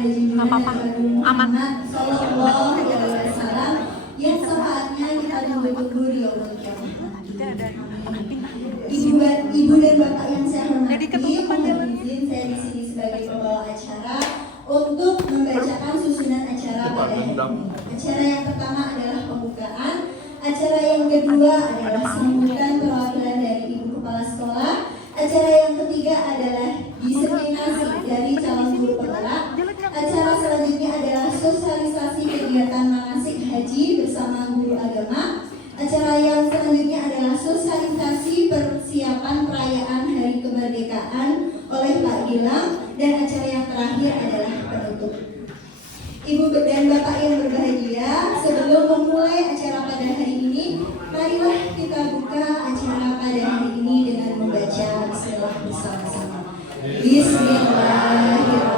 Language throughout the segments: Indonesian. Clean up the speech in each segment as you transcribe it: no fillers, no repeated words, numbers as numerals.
pada junjungan Nabi Muhammad Sallallahu Alaihi Wasallam yang saatnya kita tunggu-tunggu di yaumul kiamah. Ibu dan bapak yang saya hormati, mohon izin saya di sini sebagai pembawa acara untuk membacakan susunan acara pada hari ini. Acara yang pertama adalah pembukaan. Acara yang kedua adalah sambutan perwakilan dari ibu kepala sekolah. Acara yang ketiga adalah diseminasi dari calon guru penggerak. Acara selanjutnya adalah sosialisasi kegiatan manasik haji bersama guru agama. Acara yang selanjutnya adalah sosialisasi persiapan perayaan Hari Kemerdekaan oleh Pak Gilang. Dan acara yang terakhir adalah penutup. Ibu dan Bapak yang berbahagia, sebelum memulai acara pada hari ini, marilah kita buka acara pada hari ini dengan membaca bismillah bersama-sama. Bismillahirrahmanirrahim.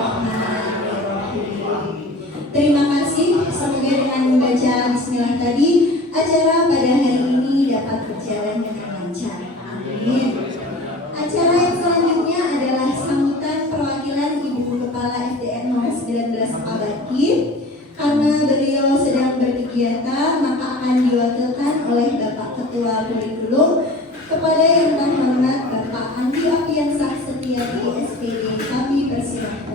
Terima kasih. Semoga dengan membaca bismillah tadi, acara pada hari ini dapat berjalan dengan lancar. Amin. Acara yang selanjutnya adalah sambutan perwakilan Ibu Kepala SDN nomor 19 Abaki. Karena beliau sedang berkegiatan, maka akan diwakilkan oleh Bapak Ketua Kurikulum. Kepada yang terhormat Bapak Andi Apiansah Setiadi SPD, kami persilahkan.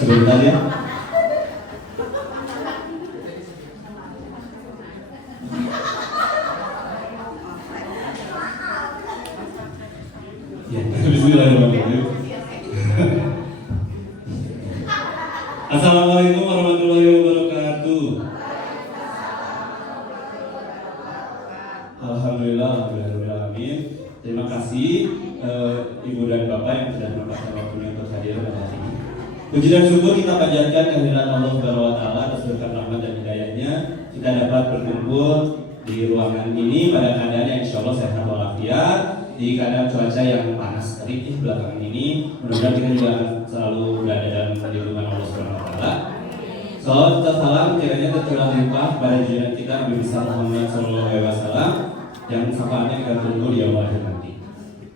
Sebentar ya. Bismillahirrahmanirrahim. Assalamualaikum warahmatullahi wabarakatuh. Alhamdulillah, alhamdulillah. Terima kasih Ibu dan Bapak yang sudah menyempatkan waktunya untuk hadir pada hari ini. Puji dan syukur kita panjatkan kehadirat Allah Subhanahu wa taala atas berkat rahmat dan hidayahnya. Kita dapat berkumpul di ruangan ini pada keadaan yang insyaallah sehat walafiat, di keadaan cuaca yang panas terik belakangan ini. Mudah-mudahan kita juga akan selalu berada dalam lindungan Allah Subhanahu wa taala. Salawat serta salam kiranya tercurah limpah pada junjungan kita Nabi besar Muhammad sallallahu alaihi wasallam yang syafaatnya kita tunggu di yaumul akhir nanti.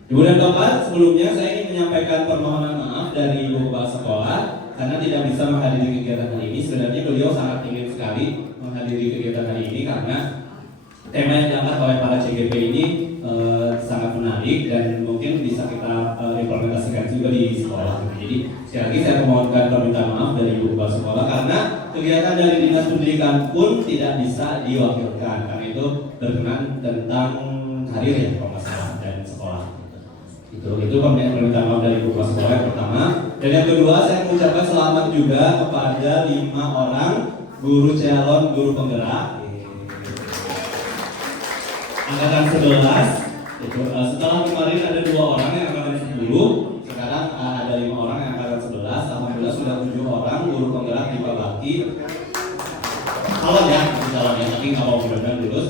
Ibu dan Bapak, sebelumnya saya ingin menyampaikan permohonan maaf dari Ibu Kepala Sekolah karena tidak bisa menghadiri kegiatan hari ini. Sebenarnya beliau sangat ingin sekali menghadiri kegiatan hari ini karena tema yang diangkat oleh para CGP ini sangat menarik dan mungkin bisa kita implementasikan juga di sekolah. Jadi sekali lagi saya memohonkan permintaan maaf dari Ibu Kepala Sekolah karena kegiatan dari Dinas Pendidikan pun tidak bisa diwakilkan karena itu berkenan tentang karir ya kalau nggak salah dan sekolah. Itu permintaan maaf dari Ibu Kepala Sekolah yang pertama. Dan yang kedua, saya mengucapkan selamat juga kepada 5 orang guru calon guru penggerak angkatan 11. Setelah kemarin ada 2 orang yang angkatan 10, sekarang ada 5 orang yang angkatan 11. Alhamdulillah sudah 7 orang guru penggerak di Bakti. Calon ya, tapi nggak mau mudah-mudahan lulus.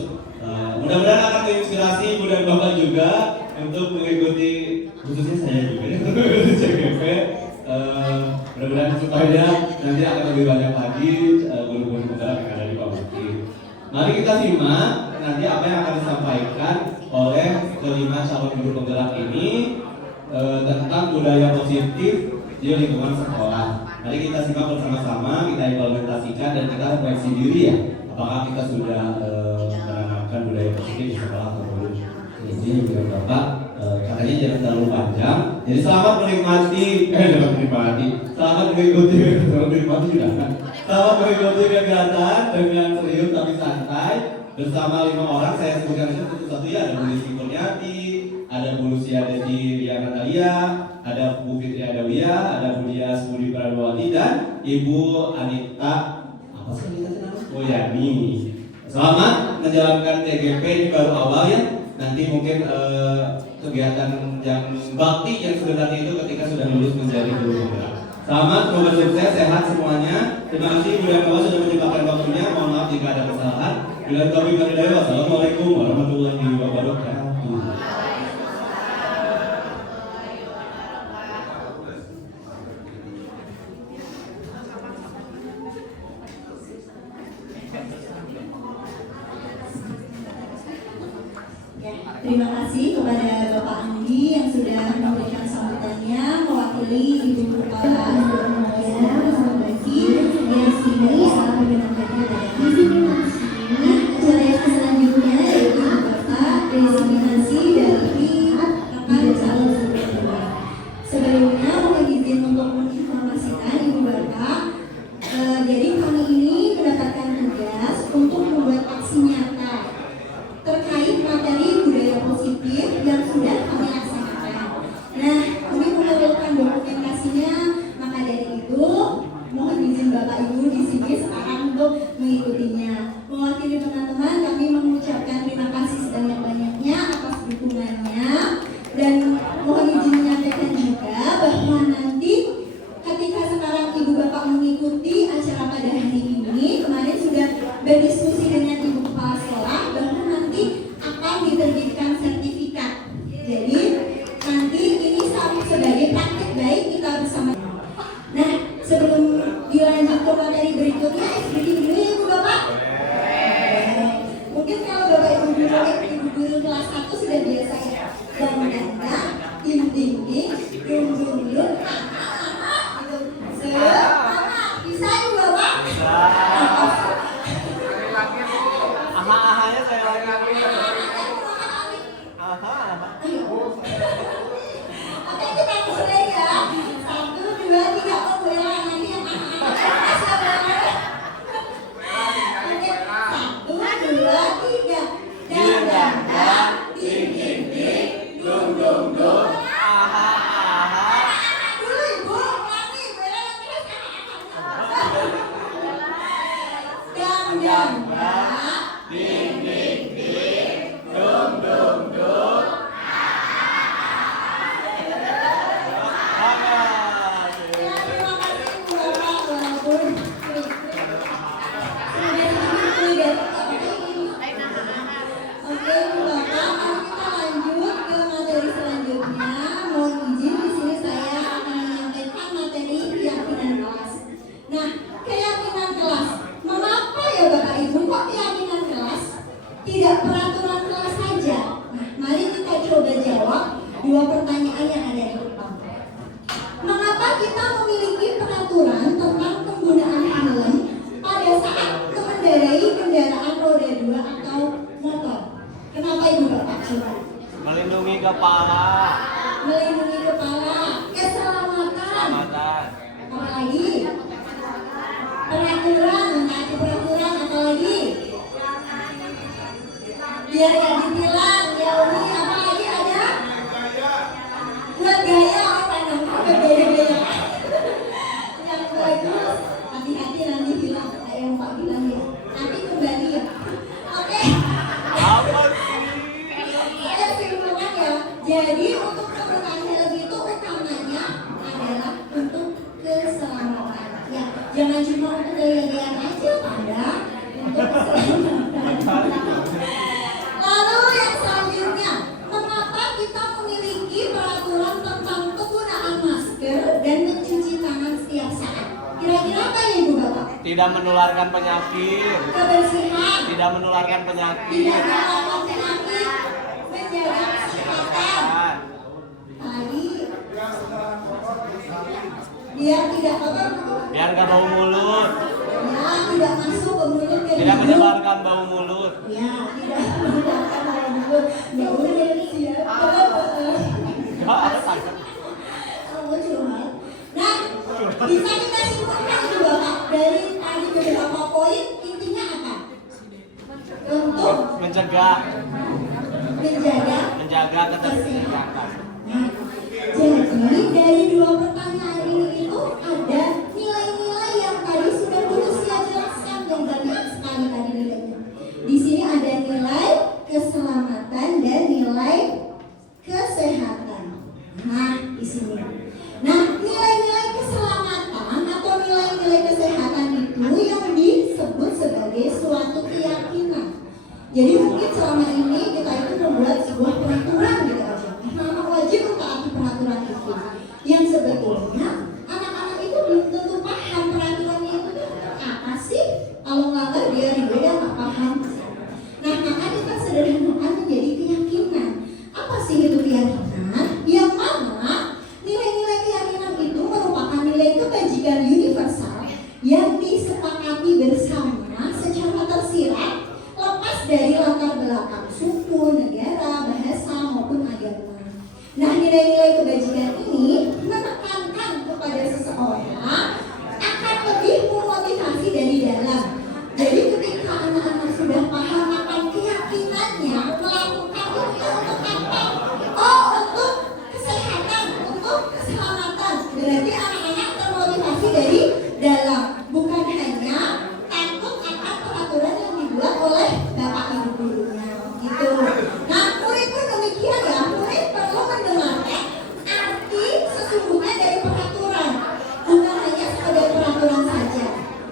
Mudah-mudahan akan menginspirasi Ibu dan Bapak juga untuk mengikuti, khususnya saya juga mengikuti CGP. Mudah-mudahan supaya nanti akan lebih banyak lagi guru-guru penggerak yang ada di Bakti. Mari kita simak nanti apa yang akan disampaikan oleh kelima calon guru penggerak ini tentang budaya positif di lingkungan sekolah. Mari kita simak bersama-sama, kita implementasikan dan kita refleksi diri ya. Apakah kita sudah menanamkan budaya positif di sekolah atau belum? Jadi juga Bapak katanya jangan terlalu panjang. Jadi selamat menikmati, selamat menikmati juga kan? Selamat mengikuti kegiatan dengan serius tapi santai bersama 5 orang. Saya sebutkan itu satu-satu ya. Ada Bu Lisi Kurniati, ada Bu Lucia Desi Ria Natalia, ada Bu Fitri Adawiyah, ada Bu Dias Budi Pradwati dan Ibu Anita apa sih Anita namanya? Oh Yani. Selamat menjalankan TGP ini baru awal ya. Nanti mungkin kegiatan yang bakti yang sebenarnya itu ketika sudah lulus menjadi guru penggerak. Selamat, semoga sukses, sehat semuanya. Terima kasih Ibu dan Bapak sudah menyempatkan waktunya. Mohon maaf jika ada kesalahan. Bila taufiq wal hidayah. Wassalamualaikum warahmatullahi wabarakatuh. Terima kasih kepada Bapak Andi yang sudah memberikan sambutannya mewakili Ibu Kepala Bagi yang sini salah mengenalkannya di sini. Nah, acara yang selanjutnya yaitu Bapak Desiminasi dari rekan calon gubernur. Sebelumnya mohon izin untuk menginformasikan Ibu Bapak, jadi kami ini mendapatkan tugas untuk membuat aksi nyata terkait materi budaya positif yang sudah kami laksanakan. Nah, kami memerlukan dokumentasinya, maka dari itu mohon izin Bapak Ibu di sini sekarang untuk mengikutinya. Mewakili teman-teman, kami mengucapkan terima kasih sebanyak-banyaknya atas dukungannya dan mohon izin menyampaikan juga bahwa nanti ketika sekarang Ibu Bapak mengikuti acara pada hari ini, kemarin sudah berdiskusi dengan Ibu Kepala Sekolah bahwa nanti akan diterbitkan sertifikat. Jadi nanti ini sebagai praktik baik kita bersama. Nah, sebelum dilanjut ke materi berikutnya, SBD dulu ya Ibu Bapak. Mungkin kalau Bapak Ibu guru kelas 1 sudah biasa ya. Dan ding ding ding, dung dung dung. Bisa Ibu Bapak? Bisa. Aha-ahanya saya lagi. Aha. Oke, kita mulai ya. 1, 2, 3, oh Bu Ella nanti yang Oke, 1, 2, 3. Dang dang dang, ding ding ding, dung dung dung. Aha-aha. Dulu Ibu, nanti Bu Ella nanti dang dang dang, Ding ding ding, dum dum dum. Ya, terima kasih Bu Bapak walaupun Oke Bu Bapak, mari kita lanjut ke materi selanjutnya. Mohon izin di sini saya akan menyampaikan materi keyakinan kelas. Nah, keyakinan kelas. Mengapa ya Bapak Ibu kok keyakinan kelas? Tidak peraturan kelas saja. Nah, mari kita coba jawab 2 pertanyaan yang ada di depan. Mengapa kita memiliki peraturan tentang penggunaan helm pada saat mengendarai kendaraan roda 2 atau motor? Kenapa Ibu Bapak coba? Melindungi kepala. Melindungi kepala, keselamatan, Keselamatan. apa lagi? Peraturan, mentaati peraturan, apa lagi? Biar gak ditilang, ya Umi, apa lagi ada? Buat gaya apa namanya? Buat gaya-gaya. Yang bagus, hati-hati nanti hilang, kayak yang Pak bilang ya. Nanti kembali ya. Oke. Apa sih? Saya simpulkan ya. Jadi untuk penggunaan helm itu utamanya adalah untuk keselamatan. Ya, jangan cuma untuk gaya-gayaan aja, pada untuk keselamatan. Lalu yang selanjutnya, mengapa kita memiliki peraturan tentang penggunaan masker dan mencuci tangan setiap saat? Kira-kira apa ya Ibu Bapak? Tidak menularkan penyakit. Kebersihan, Tidak menularkan penyakit. tidak melakukan penyakit, menjaga kesehatan. Tadi biar tidak apa? Biar nggak bau mulut. Ya, tidak masuk ke mulut ke Tidak hidung. menyebarkan bau mulut. Ya, tidak menyebarkan bau mulut. Ya udah siap. Oh, curhat. Nah, bisa kita simpulkan itu Bapak dari tadi beberapa poin, intinya apa? Untuk Mencegah, menjaga keterkaitan. Nah, jadi dari 2 pertanyaan ini itu ada nilai-nilai yang tadi sudah dulu saya jelaskan dan banyak sekali tadi nilainya. Di sini ada nilai keselamatan dan nilai kesehatan. Nah, di sini. Nah, nilai-nilai keselamatan atau nilai-nilai kesehatan itu yang disebut sebagai suatu keyakinan. Jadi mungkin selama ini kita itu membuat sebuah peraturan gitu aja. Memang wajib mentaati peraturan itu. Yang sebetulnya anak-anak itu belum tentu paham peraturannya itu apa sih. Kalau nggak dia juga nggak paham. Nah, maka kita sederhanakan menjadi keyakinan. Nah, nilai-nilai kebajikan ini menekankan kepada seseorang akan lebih memotivasi dari dalam. Jadi ketika anak-anak sudah paham akan keyakinannya melakukan itu untuk apa? Oh, untuk kesehatan, untuk keselamatan. Berarti anak-anak termotivasi dari dalam, bukan hanya takut akan peraturan yang dibuat oleh bapak ibu gurunya. Gitu. Nah, murid pun demikian ya. Murid perlu mendengarkan arti sesungguhnya dari peraturan, bukan hanya sekedar peraturan saja.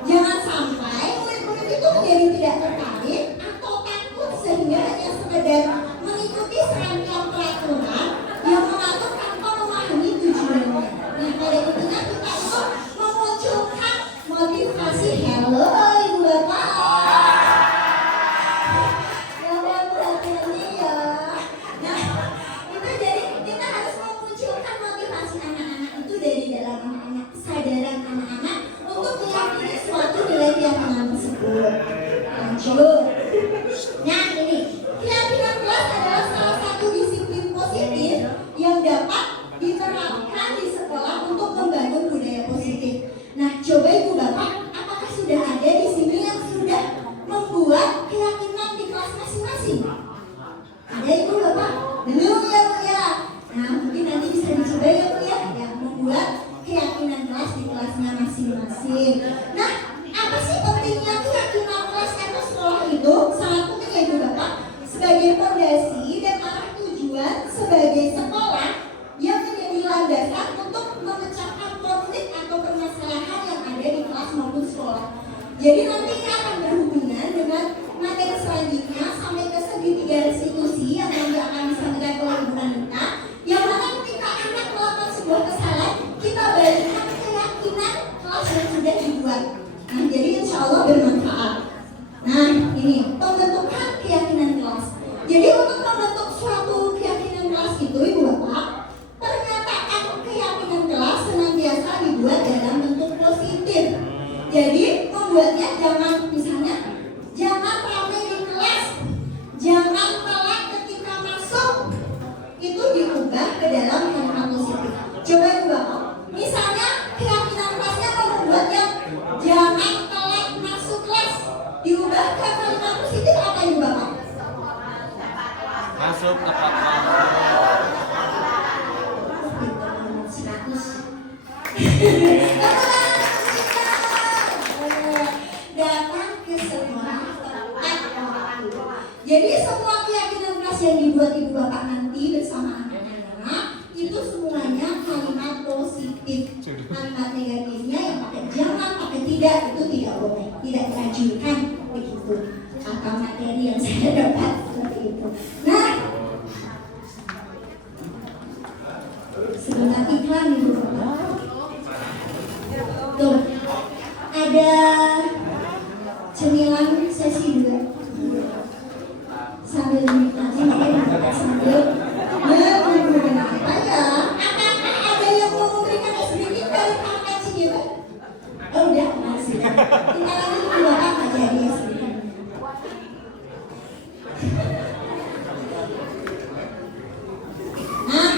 Jangan sampai murid-murid itu menjadi tidak tertarik atau takut sehingga hanya sekedar mengikuti serangkaian peraturan yang mengatur tanpa memahami tujuannya. Nah, pada intinya kita itu memunculkan motivasi. Halo ibu bapak. Jangan berhati-hati ya. Nah, itu jadi kita harus memunculkan motivasi anak-anak itu dari dalam anak-anak, kesadaran anak-anak untuk meyakini suatu nilai keyakinan tersebut. Lanjut. Nah, ini keyakinan kelas adalah salah satu disiplin positif yang dapat diterapkan di sekolah untuk membangun budaya positif. Nah, coba ibu bapak, apakah sudah ada di sini yang sudah membuat keyakinan di kelas masing-masing? Ada ibu bapak? Belum ya bu ya? Nah, mungkin nanti bisa dicoba ya bu ya, yang membuat keyakinan kelas di kelasnya masing-masing. Nah, apa sih pentingnya keyakinan kelas atau sekolah itu? Sangat penting ya ibu bapak, sebagai fondasi dan arah tujuan sebagai sekolah yang menjadi landasan untuk memecahkan konflik atau permasalahan yang ada di kelas maupun sekolah. Jadi nanti ini akan berhubungan dengan materi selanjutnya sampai ke segitiga restitusi yang nanti akan disampaikan oleh Ibu Anita, yang mana ketika anak melakukan sebuah kesalahan, kita balikkan keyakinan kelas yang sudah dibuat. Nah, jadi insya Allah bermanfaat. Nah, ini pembentukan keyakinan kelas. Jadi untuk membentuk suatu keyakinan kelas itu ibu bapak, pernyataan keyakinan kelas senantiasa dibuat dalam bentuk positif. Jadi membuatnya jangan, misalnya jangan ramai di kelas, jangan telat ketika masuk, itu diubah ke dalam kalimat positif. Coba ibu bapak, misalnya keyakinan kelasnya mau membuatnya jangan telat masuk kelas, diubah ke kalimat positif apa ibu bapak? Masuk tepat waktu. Datang ke sekolah tepat waktu. Jadi semua keyakinan kelas yang dibuat ibu bapak nanti bersama anak-anak itu semuanya kalimat positif. Kalimat negatifnya yang pakai jangan, pakai tidak, itu tidak boleh, tidak dianjurkan begitu. Kata materi yang saya dapat seperti itu. Nah, sebentar iklan ibu bapak. Tuh, ada cemilan sesi 2 sambil menikmati mungkin sambil menunggu apa ya? Apakah ada yang mau memberikan sedikit dari kakak Cigeba? Oh udah, masih. Kita lagi dulu apa jadi sedikit. Nah,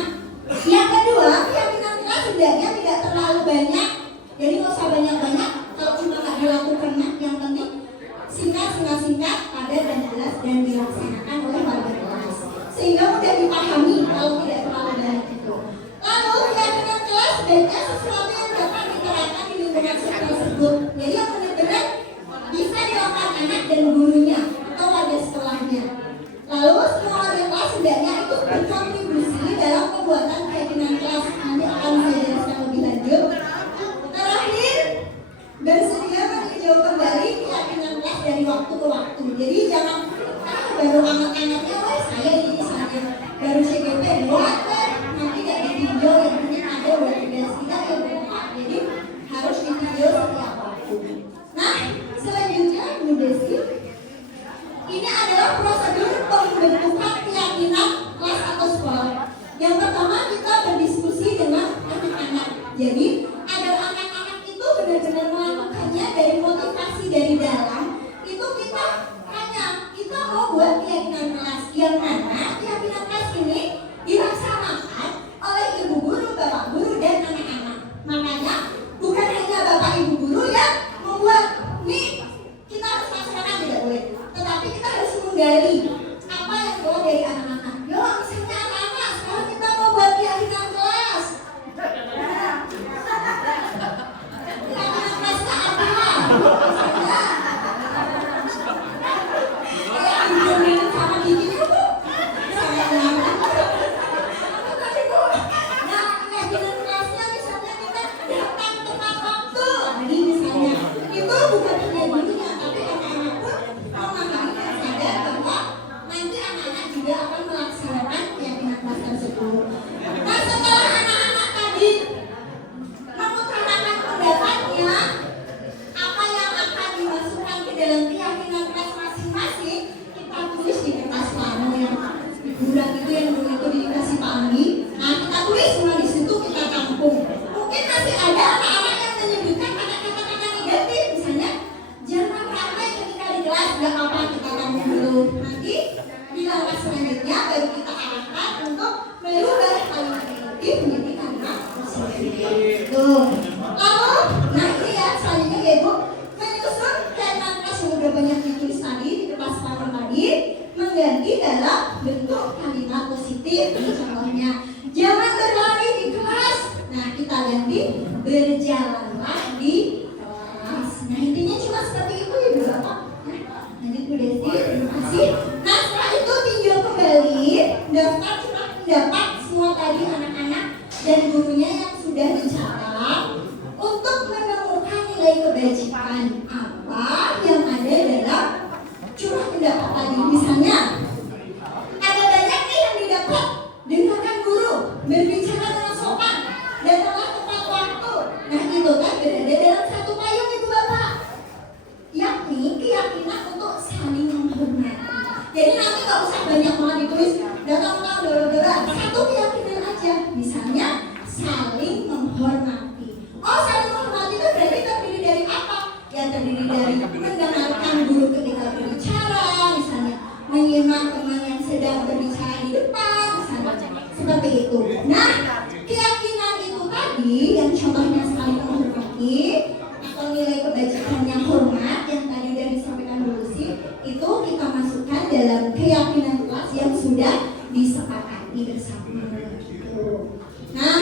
yang kedua, keyakinan kelas sebenarnya tidak terlalu banyak. Jadi nggak usah banyak-banyak. Kalau cuma nggak dilakukan, yang penting singkat, padat dan jelas dan dilaksanakan oleh warga kelas, sehingga mudah dipahami kalau tidak terlalu banyak itu. Lalu keyakinan kelas sebaiknya sesuatu yang dapat diterapkan di lingkungan sekolah tersebut. Jadi yang benar-benar bisa dilakukan anak dan gurunya atau warga sekolahnya. Lalu semua warga kelas sebenarnya itu berkontribusi dalam pembuatan keyakinan kelas. Nanti akan saya jelaskan lebih lanjut. Terakhir, bersedia meninjau kembali keyakinan kelas dari waktu ke waktu. Jadi jangan baru anak-anaknya, wah saya ini misalnya baru CGP buat nanti gak ditinjau, yang penting ada buat tugas kita ya bukan. Jadi harus ditinjau setiap waktu. Nah, selanjutnya Bu Desi, ini adalah prosedur pembentukan keyakinan kelas atau sekolah. Yang pertama kita berdiskusi dengan anak-anak. Jadi agar anak-anak itu benar-benar melakukannya dari motivasi dari dalam, itu kita tanya, kita mau buat keyakinan kelas yang mana keyakinan kelas ini untuk merubah kalimat negatif menjadi kalimat positif. Tuh. Lalu, nah ini ya selanjutnya ya Ibu, menyusun kaitan kelas yang udah banyak ditulis tadi di kertas paper tadi, mengganti dalam bentuk kalimat positif. Ini contohnya, jangan berlari di kelas. Nah kita ganti berjalanlah di kelas. Nah intinya cuma seperti itu Ibu Bapak. Nanti Bu Desi, terima kasih. Nah setelah itu tinjau kembali daftar curah pendapat semua tadi anak-anak dan gurunya yang sudah dicatat untuk menemukan nilai kebajikan apa yang ada dalam curah pendapat tadi. Misalnya ada banyak nih yang didapat, dengarkan guru, berbicara dengan sopan, datanglah tepat waktu. Nah itu kan berada dalam satu payung Ibu Bapak, yakni keyakinan untuk saling menghormati. Jadi nanti nggak usah banyak banget ditulis datang-datang dora-dora, satu keyakinan aja. Misalnya saling menghormati. Oh saling menghormati itu berarti terdiri dari apa? Ya terdiri dari mendengarkan guru ketika berbicara, misalnya menyimak teman yang sedang berbicara di depan, misalnya seperti itu. Nah keyakinan itu tadi yang contohnya saling menghormati atau nilai kebajikan yang hormat yang tadi udah disampaikan dulu sih, itu kita masukkan dalam keyakinan kelas yang sudah disepakati bersama. Nah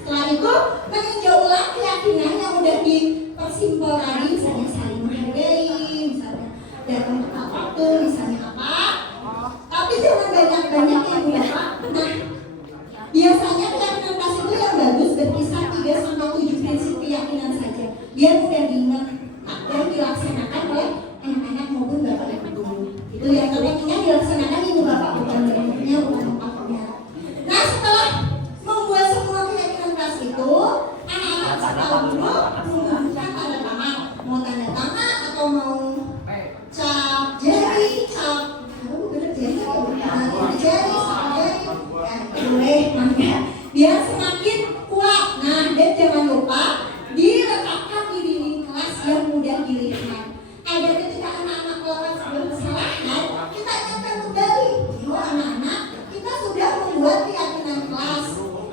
setelah itu meninjau ulang keyakinan yang udah dipersimpel tadi, misalnya saling menghargai, misalnya datang tepat waktu, misalnya apa. Tapi jangan banyak-banyak ya Bu Bapak. Nah biasanya keyakinan kelas itu yang bagus berkisar 3-7 prinsip keyakinan saja, biar mudah diingat dan dilaksanakan oleh anak-anak maupun bapak dan ibu. Itu yang terpentingnya dilaksanakan Ibu Bapak, bukan bentuknya, bukan tempatnya. Nah setelah membuat semua keyakinan kelas itu, anak-anak tahu dulu menggunakan tanda tangan, mau tanda tangan atau mau cap jari, cap bener jari, jari, ya boleh, mangga, biar semakin kuat. Nah dan jangan lupa diletakkan di dinding kelas yang mudah dilihat, agar ketika anak-anak melakukan sebuah kesalahan kita ingatkan kembali, oh anak-anak kita sudah membuat keyakinan kelas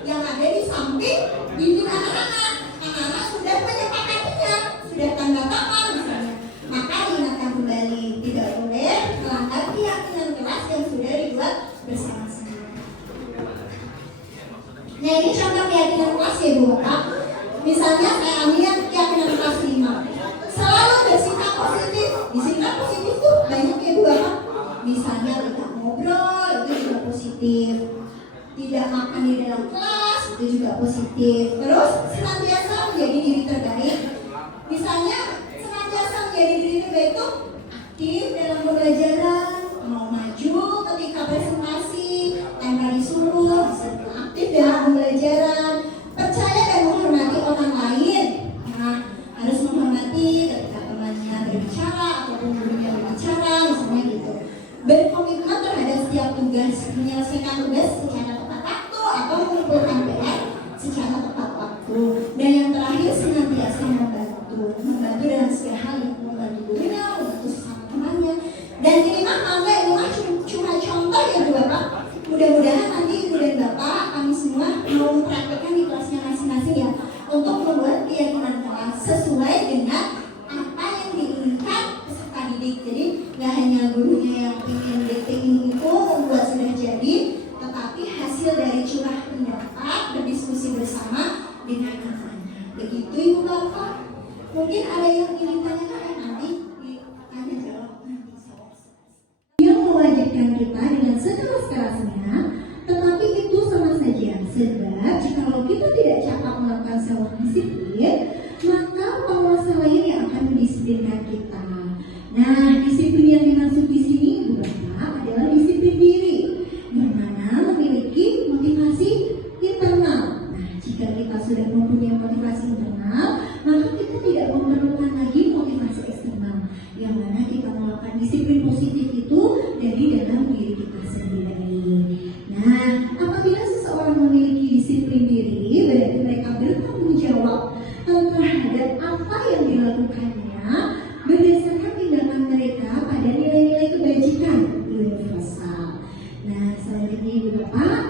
yang ada di samping dinding anak-anak. Anak-anak sudah menyepakatinya, sudah tanda tangan misalnya, maka ingatkan kembali, tidak boleh melanggar keyakinan kelas yang sudah dibuat bersama-sama. Nah ini contoh keyakinan kelas ya Bu Bapak. Misalnya saya ambil yang keyakinan kelas 5, selalu bersikap positif. Bersikap positif tuh banyak ya Bu Bapak. Misalnya tidak ngobrol, itu juga positif. Tidak makan di dalam kelas, itu juga positif. Terus senantiasa menjadi diri terbaik. Misalnya senantiasa menjadi diri terbaik itu aktif dalam pembelajaran, mau maju ketika presentasi, tanpa disuruh, aktif dalam pembelajaran, percaya dan menghormati orang lain. Nah, harus menghormati ketika temannya berbicara ataupun gurunya berbicara, misalnya gitu. Berkomitmen terhadap setiap tugas, menyelesaikan tugas secara tepat waktu atau mengumpulkan PR secara tepat waktu. Dan yang terakhir senantiasa membantu dalam segala hal, membantu gurunya, membantu sesama temannya. Dan ini mah cuma contoh ya Bu Bapak. Mudah-mudahan nanti Ibu dan Bapak, kami semua mau mempraktekkan di kelasnya masing-masing ya, untuk membuat keyakinan kelas sesuai dengan apa yang diinginkan peserta didik. Jadi nggak hanya gurunya yang ingin dikting itu membuat sudah jadi, tetapi hasil dari curah pendapat berdiskusi bersama dengan anak-anak. Begitu Ibu Bapak. Mungkin ada yang ingin ditanyakan nanti ditanya jawab nanti. Yang mewajibkan kita dengan sekeras-kerasnya, tetapi itu sama saja. Sebab jikalau kita tidak cakap melakukan self disiplin, maka penguasa lain yang akan mendisiplinkan kita. Nah, disiplin yang dimaksud di sini Ibu Bapak adalah disiplin diri, yang mana memiliki motivasi internal. Nah, jika kita sudah mempunyai motivasi internal, maka kita tidak memerlukan lagi motivasi eksternal, yang mana kita melakukan disiplin positif itu dari dalam diri kita sendiri. Nah, apabila seseorang memiliki disiplin diri, berarti mereka bertanggung jawab terhadap apa yang dilakukannya berdasarkan tindakan mereka pada nilai-nilai kebajikan universal. Nah, selanjutnya Ibu Bapak,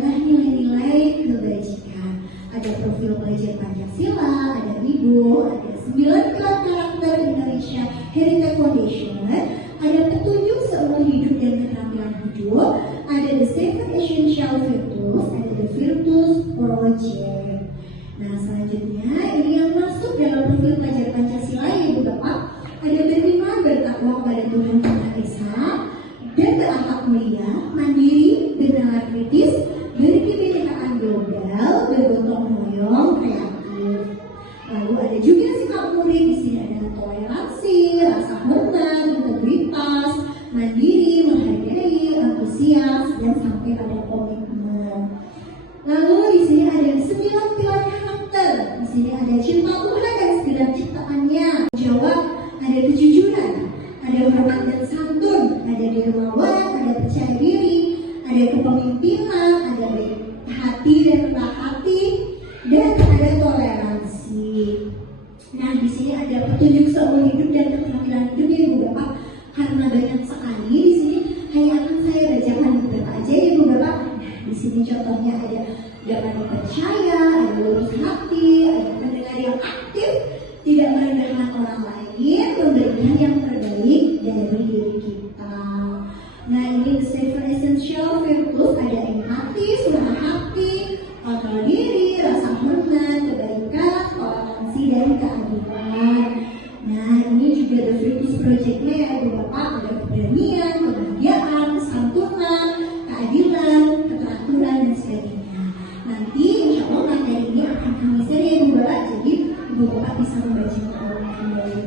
adalah nilai-nilai kebajikan. Ada profil pelajar Pancasila, ada Ibu, ada 9 pilar karakter Indonesia Heritage Foundation, ada petunjuk seumur hidup dan keterampilan hidup, ada the 7 essential virtues, ada the virtues project. Nah, selanjutnya ini yang masuk dalam profil pelajar Pancasila ya Ibu Bapak, ada beriman bertakwa kepada Tuhan yang Maha Esa dan berakhlak mulia, mandiri, bernalar kritis, berkebinekaan global, bergotong royong, kreatif. Lalu ada juga sikap murid, di sini ada toleransi, rasa hormat, integritas, mandiri, menghargai, antusias, dan sampai pada komitmen. Lalu di sini ada 9 pilar karakter. Di sini ada cinta Tuhan dan segala ciptaannya, jawab, ada kejujuran, ada hormat dan santun, ada dermawan, ada percaya diri, ada kepemimpinan, ada baik hati dan rendah hati, dan ada toleransi. Nah, di sini ada petunjuk seumur hidup dan keterampilan hidup ya Ibu Bapak. Karena banyak sekali di sini, hanya akan saya bacakan beberapa aja ya Ibu Bapak. Nah, di sini contohnya ada dapat dipercaya, ada lurus hati, ada pendengar yang aktif, tidak merendahkan orang lain, memberikan yang terbaik dari diri kita. Nah, ini the 7 essential virtues, ada empati, surah hati, kontrol diri, rasa hormat, kebaikan, toleransi, dan keadilan. Nah, ini juga the virtues project-nya ya Ibu Bapak, ada keberanian, kebahagiaan, kesantunan, keadilan, keteraturan, dan sebagainya. Nanti insya Allah materi ini akan kami share ya Ibu Bapak, jadi Ibu Bapak bisa membaca kembali.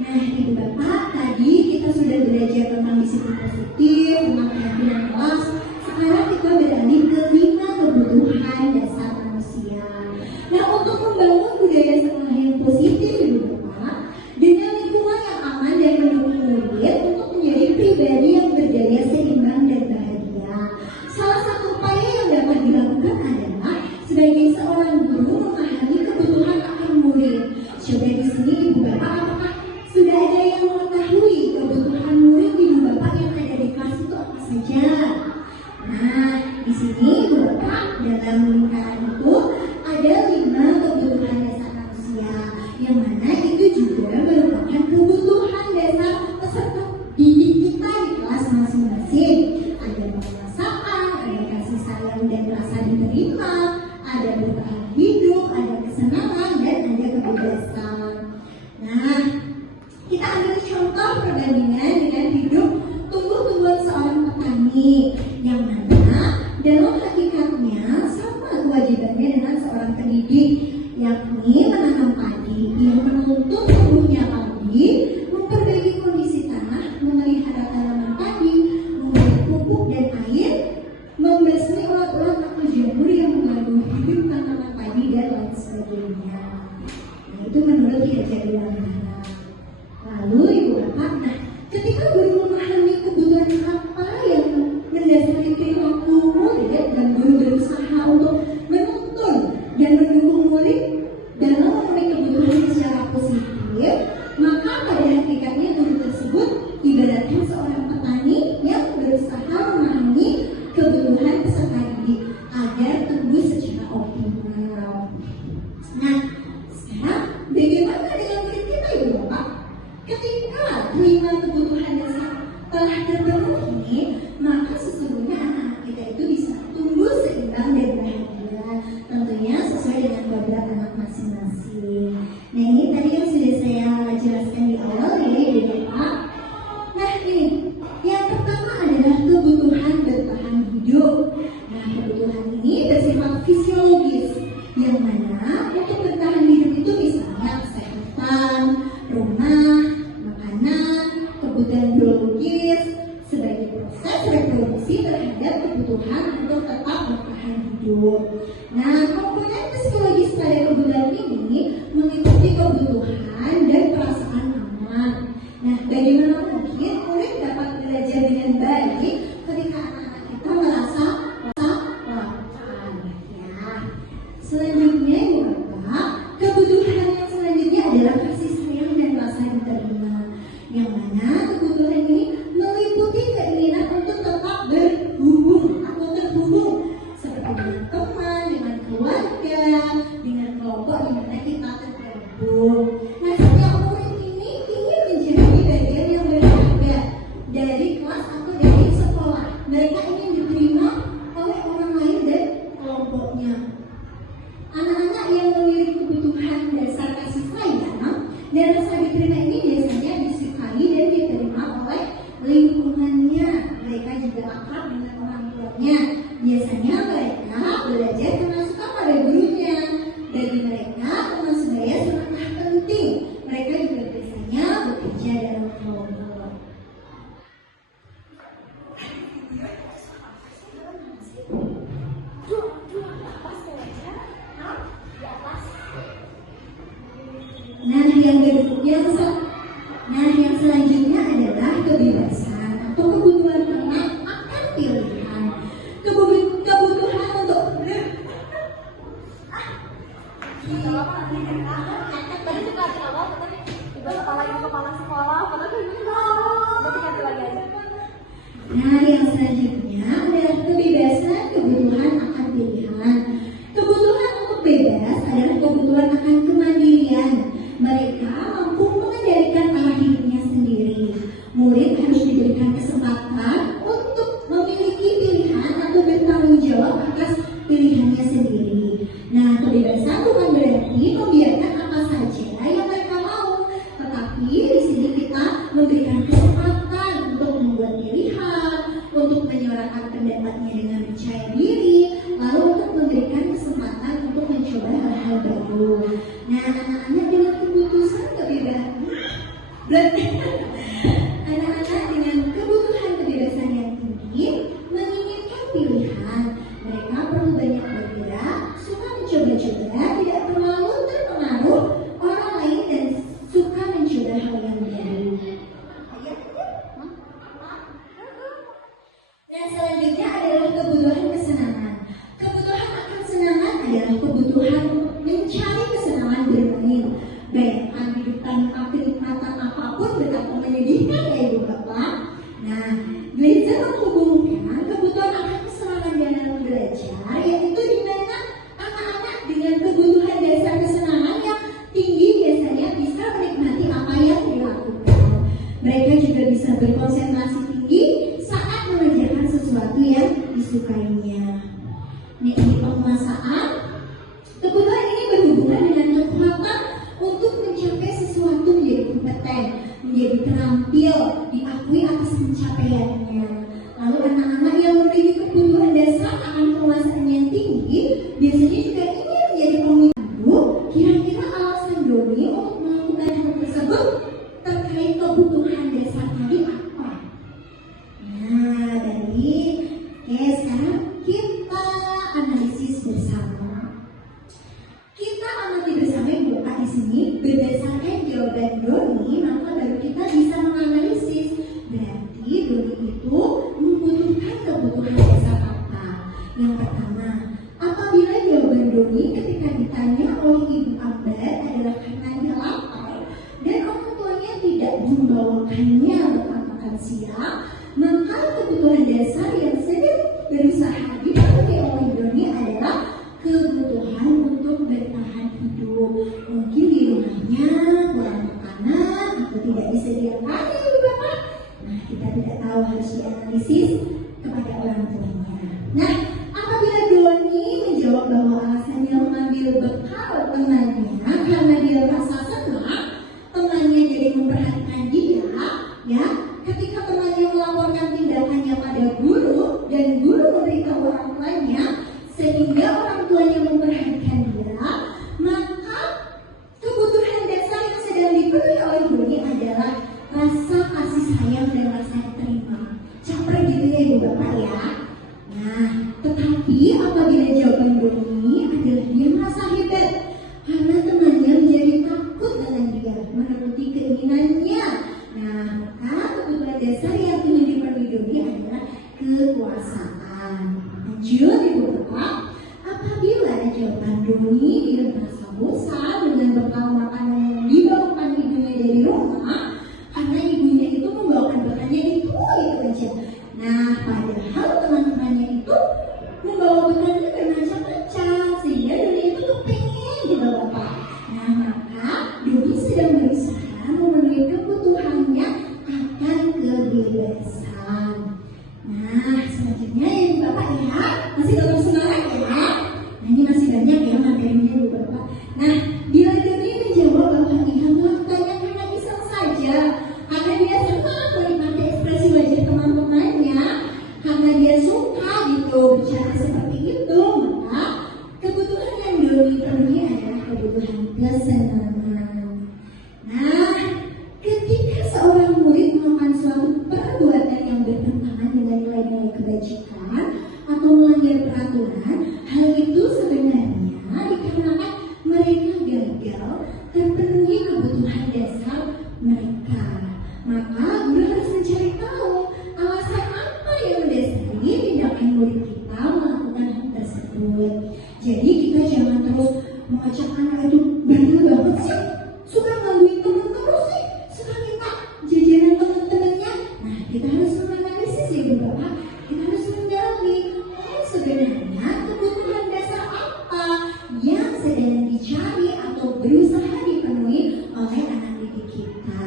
Nah, Ibu Bapak, tadi kita sudah belajar tentang disiplin positif, tentang keyakinan kelas. Sekarang kita beralih ke 5 kebutuhan dasar manusia. Nah, untuk membangun budaya sekolah yang positif, Ibu Bapak, dengan lingkungan yang aman dan mendukung murid untuk menjadi pribadi yang berdaya, seimbang, dan bahagia. Salah satu upaya yang dapat dilakukan adalah sebagai seorang guru memahami kebutuhan akan murid. Coba di sini Ibu Bapak, apakah sudah ada yang mengetahui kebutuhan murid Ibu Bapak yang ada di kelas itu apa saja? Nah, di sini Ibu Bapak dalam lingkaran itu ada 5 kebutuhan dasar manusia, yang mana itu juga merupakan kebutuhan dasar peserta didik kita di kelas masing-masing. Ada penguasaan, ada kasih sayang dan rasa diterima, ada bertahan hidup, ada kesenangan, dan ada kebebasan. Nah, kita ambil contoh perbandingan dengan hidup tumbuh-tumbuhan seorang petani, yang mana dalam hakikatnya sama kewajibannya dengan seorang pendidik, yakni menanam padi yang menuntut tumbuhnya padi, memperbaiki kondisi tanah, memelihara tanaman padi, memberi pupuk dan air, membasmi ulat-ulat atau jamur yang mengganggu hidup tanaman padi, dan lain sebagainya. Nah, itu menurut Ki Hajar Dewantara. Lalu Ibu Bapak, nah ketika guru memahami kebutuhan apa yang mendasari perilaku murid dan guru berusaha untuk menuntun dan mendukung murid dalam memenuhi kebutuhan secara positif, maka pada hakikatnya guru tersebut ibaratkan seorang petani yang berusaha memahami kebutuhan peserta didik agar tumbuh secara optimal. Nah, sekarang bagaimana dengan murid kita Ibu Bapak? Ketika 5 kebutuhan dasar telah terpenuhi, maka sesungguhnya anak-anak kita itu bisa tumbuh seimbang dan bahagia, tentunya sesuai dengan kodrat anak masing-masing. Nah, ini tadi yang sudah saya jelaskan di awal ya Ibu Bapak. Nah, ini yang pertama adalah kebutuhan bertahan hidup. Nah, kebutuhan ini bersifat fisiologis, yang mana untuk bertahan hidup itu misalnya kesehatan, rumah, makanan, kebutuhan biologis, Dan rasa diterima ini biasanya disukai dan diterima oleh lingkungannya. Mereka juga akrab dengan orang tuanya. Biasanya mereka belajar karena suka pada gurunya. Bagi mereka teman sebaya sangatlah penting. Mereka juga biasanya bekerja dalam kelompok. Yang selanjutnya adalah kebebasan atau kebutuhan ternak akan pilihan. Kebutuhan untuk tadi juga ada awal tapi tiba kepala sekolah yang selanjutnya adalah kebebasan kebutuhan akan pilihan. Kebutuhan untuk bebas adalah kebutuhan akan kemandirian. Mereka mampu mengendalikan arah hidupnya sendiri. Murid harus diberikan kesempatan untuk memiliki pilihan atau bertanggung jawab atas pilihannya sendiri. Nah, kebebasan bukan berarti membiarkan apa saja yang mereka mau, tetapi di sini kita memberikan kesempatan untuk membuat pilihan, untuk menyuarakan pendapatnya dengan percaya diri, lalu untuk memberikan kesempatan untuk mencoba hal-hal baru. Nah, anak-anak dengan keputusan kebebasan, anak-anak dengan kebutuhan kebebasan yang tinggi menginginkan pilihan. Mereka perlu banyak bergerak, suka mencoba-coba, tidak terlalu terpengaruh orang lain dan suka mencoba hal yang baru. Dan selanjutnya adalah kebutuhan kesenangan. Kebutuhan akan kesenangan adalah kebutuhan mencari kesenangan bermain. Bayangkan hidup tanpa kenikmatan apapun betapa menyedihkan ya ibu bapak. Nah, Glazer menghubungkan kebutuhan akan kesenangan dalam belajar, yaitu di mana anak-anak dengan kebutuhan dasar kesenangan yang tinggi biasanya bisa menikmati apa yang dilakukan. Mereka juga bisa berkonsentrasi tinggi saat mengerjakan sesuatu yang disukainya. Ini penguasaan. Kebutuhan ini berhubungan dengan kekuatan untuk mencapai sesuatu menjadi kompeten, menjadi terampil, diakui atas pencapaiannya. Lalu anak-anak yang memiliki kebutuhan dasar akan penguasaan yang tinggi biasanya juga ingin menjadi pemimpin. Kira-kira alasan Doni untuk melakukan hal tersebut terkait kebutuhan dasar tadi apa? Nah, sekarang kita analisis bersama. Kita amati bersama ibu bapak di sini berdasarkan jawaban Doni, maka baru kita bisa menganalisis. Berarti Doni itu membutuhkan kebutuhan dasar apa? Yang pertama, apabila jawaban Doni ketika ditanya oleh ibu Ambar adalah karena dia lapar dan orang tuanya tidak membawakannya bekal makan siang, maka kebutuhan dasar yang sedang berusaha dipenuhi oleh Doni adalah kebutuhan untuk bertahan hidup. Mungkin di rumahnya kurang makanan atau tidak disediakan ibu bapak. Nah, kita tidak tahu, harus dianalisis kepada orang tuanya. Nah, apabila Doni menjawab bahwa alasannya mengambil bekal temannya karena dia merasa senang, temannya jadi memperhatikan dia, ya. Ketika temannya melaporkan tindakannya pada guru dan guru memberitahu orang tuanya sehingga orang tuanya memperhatikan dia, maka kebutuhan dasar yang sedang dipenuhi oleh Doni adalah rasa kasih sayang dan rasa terima. Caper gitu ya ibu bapak ya. Nah, tetapi apabila jawaban Doni adalah dia merasa hebat karena temannya menjadi takut dengan dia, menuruti keinginannya. Nah, maka kebutuhan dasar yang ingin dipenuhi Doni adalah kekuasaan. Lanjut ibu bapak, apabila jawaban Doni dia merasa bosan dengan bekal makanan yang dibawakan ibunya dari rumah, karena ibunya itu membawakan bekalnya itu aja. Nah, padahal teman-temannya itu membawa bekalnya bermacam-macam sehingga Doni itu kepengen gitu bapak. Nah, maka Doni sedang berusaha memenuhi kebutuhannya akan kebebasan. Nah, selanjutnya ya bapak ya, masih tetap semangat ya. Nah, ini masih banyak ya materinya ibu bapak. Nah, bila Doni menjawab bahwa ia melakukannya mereka. Maka guru harus mencari tahu alasan apa yang mendasari tindakan murid kita melakukan hal tersebut. Jadi kita jangan terus mengajak anak itu bandel banget sih, suka ngangguin teman terus sih, suka minta jajanan teman-temannya. Nah, kita harus menganalisis ya Bapak. Kita harus mendalami sebenarnya kebutuhan dasar apa yang sedang dicari atau berusaha dipenuhi oleh anak didik kita.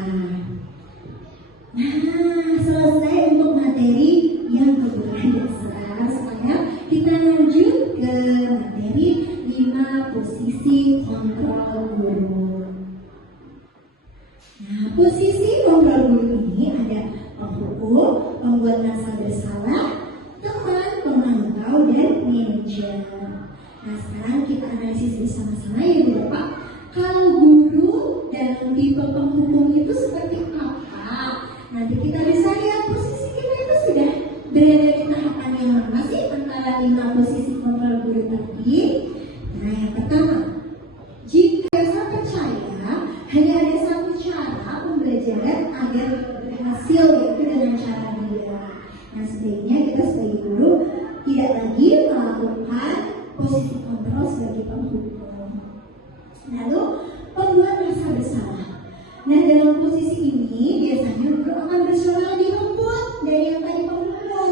Nah, selesai untuk materi yang kebutuhan dasar. Sekarang kita lanjut ke materi 5 posisi kontrol guru. Nah, posisi kontrol guru ini ada penghukum, pembuat rasa bersalah, teman, pemantau, dan manajer. Nah, sekarang kita analisis bersama-sama ya Bu Bapak. Kalau guru dalam tipe penghukum itu seperti apa? Nanti kita bisa lihat posisi kita itu sudah berada di tahapan yang mana sih antara 5 posisi kontrol guru tadi. Nah, yang pertama, jika saya percaya hanya ada satu cara pembelajaran agar berhasil, yaitu dengan cara dia. Nah, sebaiknya kita sebagai guru tidak lagi melakukan posisi kontrol sebagai penghukum. Lalu, pembuat rasa bersalah. Nah, dalam posisi ini biasanya guru akan bersuara lebih lembut dari yang tadi penghukum.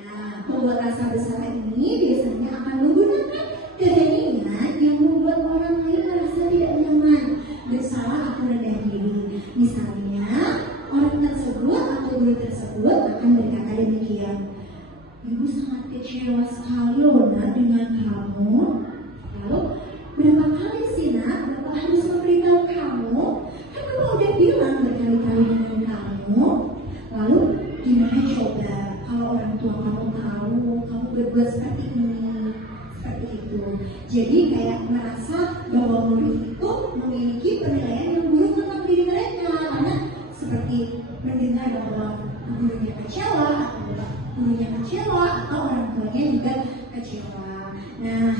Nah, pembuat rasa bersalah ini biasanya akan menggunakan keheningan yang membuat orang lain merasa tidak nyaman, bersalah atau rendah diri. Misalnya, orang tersebut atau guru tersebut akan berkata demikian, "Ibu sangat kecewa sekali loh Nak dengan kamu. Lalu, berapa kali sih Nak Bapak harus memberitahu kamu? Kan Bapak udah bilang berkali-kali dengan kamu. Lalu, gimana coba kalau orang tua kamu tahu kamu berbuat seperti ini?" Seperti itu. Jadi kayak merasa bahwa murid itu memiliki penilaian yang buruk tentang diri mereka, karena seperti mendengar bahwa gurunya kecewa atau orang tuanya juga kecewa. Nah,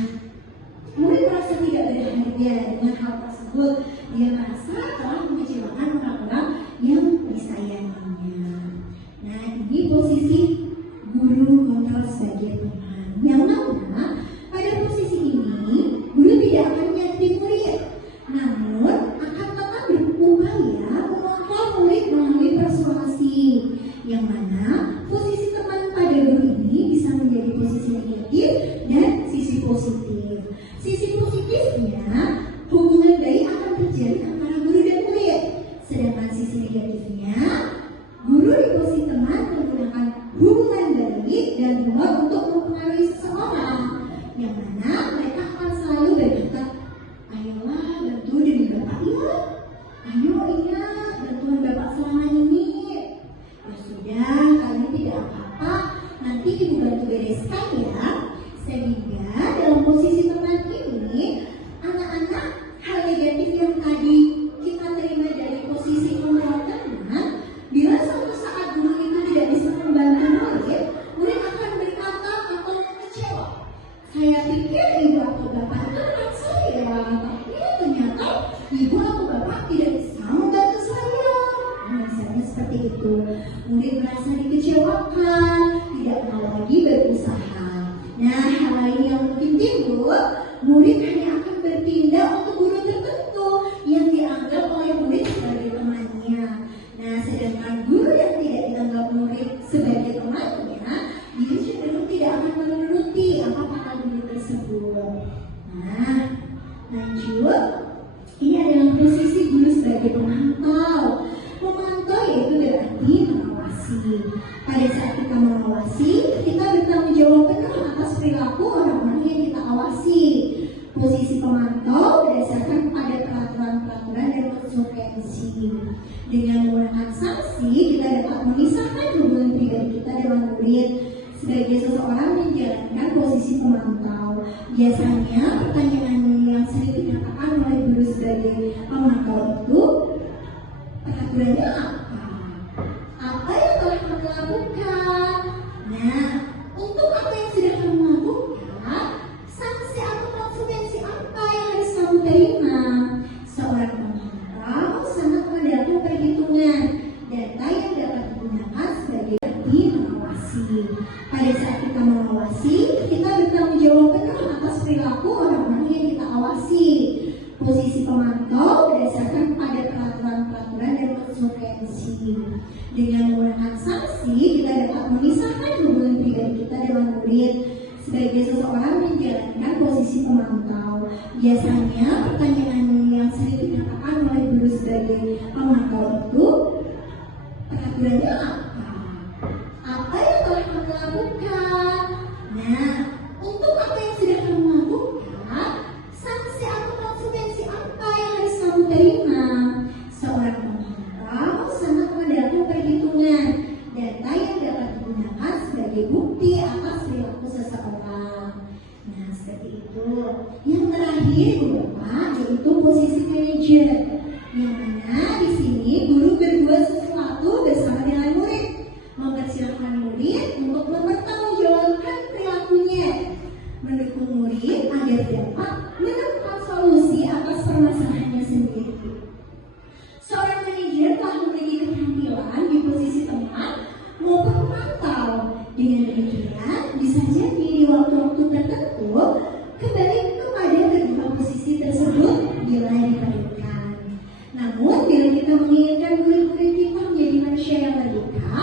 murid merasa tidak berharga dengan hal tersebut. Dia merasa telah mengecewakan orang-orang yang disayanginya. Nah, ini posisi guru kontrol sebagai teman. Yang mana pada posisi ini guru tidak akan menyakiti murid, namun akan tetap berupaya mengontrol murid melalui persuasi. Yang mana posisi teman pada guru ini bisa menjadi posisi negatif dan sisi positif. Sisi positifnya, hubungan baik akan terjadi antara guru dan murid. Sedangkan sisi negatifnya, guru di posisi teman menggunakan hubungan baik dan humor untuk mempengaruhi seseorang. Yang mana mereka akan selalu berkata, "Ayolah bantu demi Bapak ya. Ayo ingat bantuan Bapak selama ini. Ya sudah, kalian tidak apa-apa. Nanti Ibu bantu bereskan ya." Sehingga dalam posisi teman ini, anak-anak hal negatif yang tadi kita terima dari posisi kontrol teman, bila suatu saat guru itu tidak bisa membantu murid, murid akan berkata atau kecewa. "Saya pikir Ibu atau Bapak itu anak saya, tapi ternyata Ibu atau Bapak tidak bisa membantu saya." Nah, misalnya seperti itu. Murid merasa dikecewakan, tidak mau lagi berusaha. Nah, hal lain yang mungkin timbul, murid hanya akan berpindah untuk guru tertentu yang dianggap oleh murid sebagai temannya. Nah, sedangkan guru yang tidak dianggap murid sebagai temannya, dia cenderung tidak akan menuruti apa kata guru tersebut. Nah, lanjut. Ini adalah posisi guru sebagai pemantau. Memantau yaitu berarti mengawasi. Pada saat kita mengawasi, kita bertanggung jawab penuh atas perilaku orang-orang yang kita awasi. Posisi pemantau berdasarkan pada peraturan-peraturan dan konsekuensi. Dengan menggunakan sanksi, kita dapat memisahkan hubungan pribadi kita dengan murid. Sebagai seseorang menjalankan posisi pemantau, biasanya pertanyaan yang sering dikatakan oleh guru sebagai pemantau itu, peraturannya apa? Apa yang telah kamu lakukan? Nah, untuk apa yang sudah kamu lakukan, sanksi atau konsekuensi apa yang harus kamu terima? Seorang pemantau sangat mendapatkan perhitungan Pada saat kita mengawasi, kita bertanggung jawab penuh atas perilaku orang-orang yang kita awasi. Posisi pemantau berdasarkan pada peraturan-peraturan dan konsekuensi. Dengan menggunakan sanksi, kita dapat memisahkan hubungan pribadi kita dengan murid. Sebagai seseorang menjalankan posisi pemantau, biasanya pertanyaan yang sering dikatakan oleh guru sebagai pemantau itu, peraturannya apa? Apa yang telah kamu lakukan? Nah, untuk apa yang sudah kamu lakukan, sanksi atau konsekuensi apa yang harus kamu terima? Seorang pemantau sangat mendapatkan perhitungan data yang dapat digunakan sebagai bukti atas perilaku seseorang. Nah, seperti itu. Yang terakhir, Bapak, yaitu posisi manajer. Yang mana di sini guru berbuat sesuatu bersama dengan murid, mempersilahkan murid untuk mempertanggungjawabkan perilakunya, mendukung murid agar dapat menemukan solusi atas permasalahannya sendiri. Seorang manajer telah memiliki keterampilan di posisi teman maupun pemantau. Dengan demikian, bisa jadi di waktu-waktu tertentu kembali kepada kedua posisi tersebut bila diperlukan. Namun, bila kita menginginkan murid-murid kita menjadi manusia yang terbuka,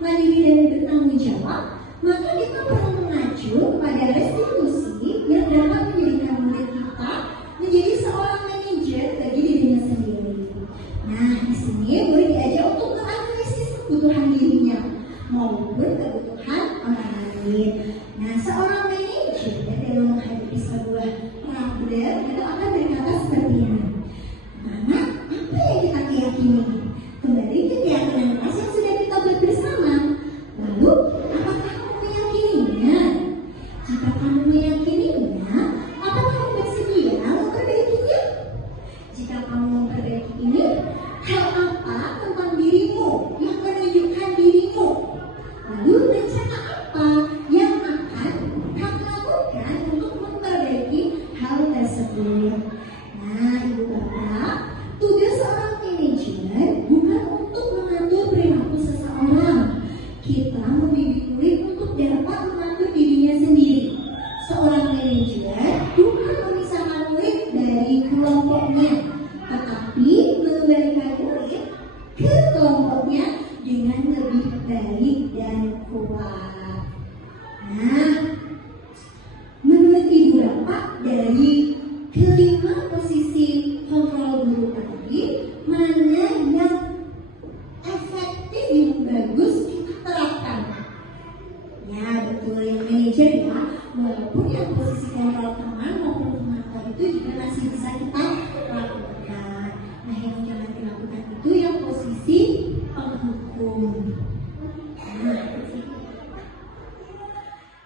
mandiri dan bertanggung jawab, maka kita perlu mengacu kepada restitusi yang dapat menjadikan murid kita menjadi seorang manajer bagi dirinya sendiri. Nah, di sini murid diajak untuk menganalisis kebutuhan dirinya maupun kebutuhan orang lain. Nah, seorang manajer dalam menghadapi sebuah problem itu akan berkata seperti ini. Mana apa yang kita yakini? Kembali ke keyakinan yang sudah kita buat bersama. Lalu, apakah kamu meyakininya? Jika kamu meyakininya, apakah kamu bersedia memperbaikinya? Jika kamu memperbaiki ini, hal apa tentang dirimu yang menunjukkan dirimu? Lalu rencana apa yang akan kamu lakukan untuk memperbaiki hal tersebut? Nah, Ibu Bapak, tugas seorang manajer bukan untuk mengatur perilaku seseorang. Kita membimbing murid untuk dapat mengatur dirinya sendiri. Seorang manajer bukan memisahkan murid dari kelompoknya, tetapi mengembalikan murid ke kelompoknya dengan lebih baik dan kuat. Nah, menurut Ibu Bapak, dari kelima posisi kontrol guru tadi, mana yang efektif yang bagus kita terapkan? Ya, betul, yang manajer ya. Walaupun yang posisi kontrol teman maupun pemantau itu juga masih bisa kita lakukan. Nah, yang jangan dilakukan itu yang posisi penghukum.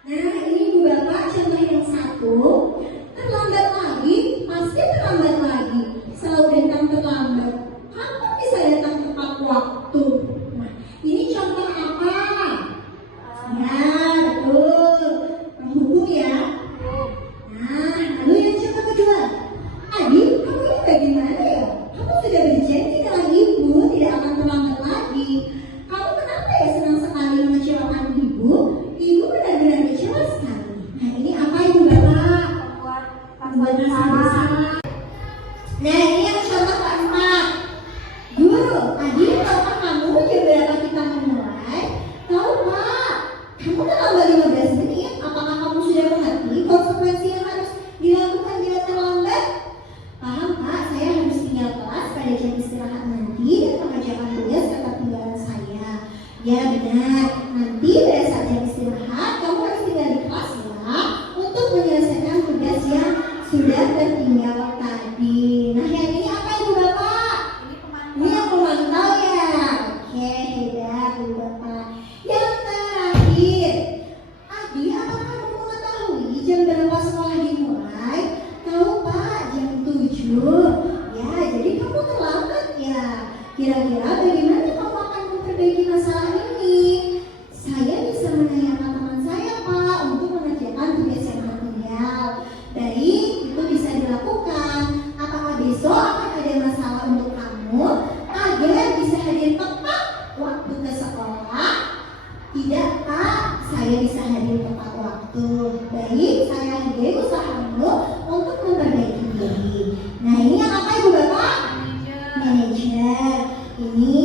Nah, ini Bu Bapak contoh yang satu. Terlambat lagi, pasti terlambat lagi. Selalu datang terlambat. Kapan bisa datang tepat waktu? Nah, ini contoh apa? Ya, betul. Penghukum ya. Nah, lalu yang contoh kedua. Adi, kamu ini bagaimana ya? Kamu sudah berjanji dengan ibu tidak akan terlambat lagi. Kamu kenapa ya senang sekali mengecewakan ibu? Ibu benar-benar kecewa sekali. Nah, ini apa Ibu Bapak? Membuat rasa bersalah. Nah, ini yang contoh keempat. Guru, Adi, tahukah kamu jam berapa kita memulai? Tahu Pak, kamu terlambat 15 menit. Apakah kamu sudah mengerti konsekuensi yang harus dilakukan bila terlambat? Paham Pak, saya harus tinggal kelas pada jam istirahat nanti dan mengerjakan tugas ketertinggalan saya. Ya benar, nanti pada saat jam istirahat kamu harus tinggal di kelas ya, untuk menyelesaikan tugas yang sudah tertinggal tadi. Nah, yang ini apa Ibu Bapak? Ini yang pemantau ya. Oke, hebat Ibu Bapak. Yang terakhir, Adi, apakah kamu mengetahui jam berapa sekolah dimulai? Tahu Pak, jam 7. Ya, jadi kamu terlambat ya. Kira-kira bagaimana kamu akan memperbaiki masalah ini? Saya bisa menanyakan teman saya Pak untuk mengerjakan tugas yang tertinggal. Baik, itu bisa dilakukan. Apakah besok akan ada masalah untuk kamu agar bisa hadir tepat waktu ke sekolah? Tidak Pak, belajar. Ini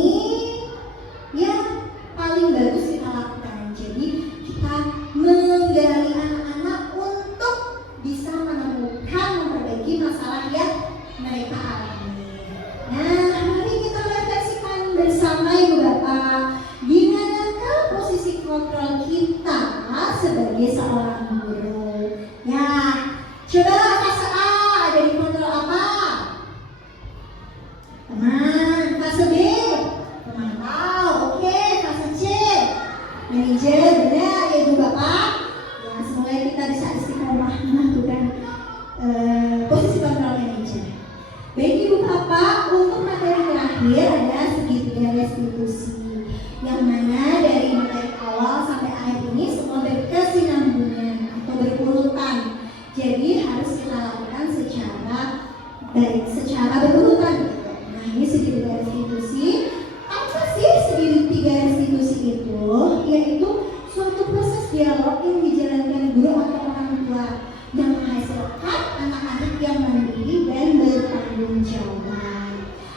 yang paling bagus kita lakukan. Jadi kita menggali anak-anak untuk bisa menemukan, memperbaiki masalah yang mereka alami. Nah, mari kita refleksikan bersama Ibu Bapak, dimanakah posisi kontrol kita sebagai seorang guru? Ya, coba fase A ada di kontrol apa? Teman. Fase B pemantau. Oke, fase C manajer. Benar ya Ibu Bapak? Ya, semoga kita bisa istiqomah melakukan posisi kontrol manajer. Baik Ibu Bapak, untuk materi terakhir ada segitiga restitusi, yang mana dari materi awal sampai akhir ini semua berkesinambungan atau berurutan. Jadi harus kita lakukan secara berurutan. Nah, ini segitiga restitusi. Apa sih segitiga restitusi itu? Yaitu suatu proses dialog yang dijalankan guru atau orang tua yang menghasilkan anak-anak yang mandiri dan bertanggung jawab.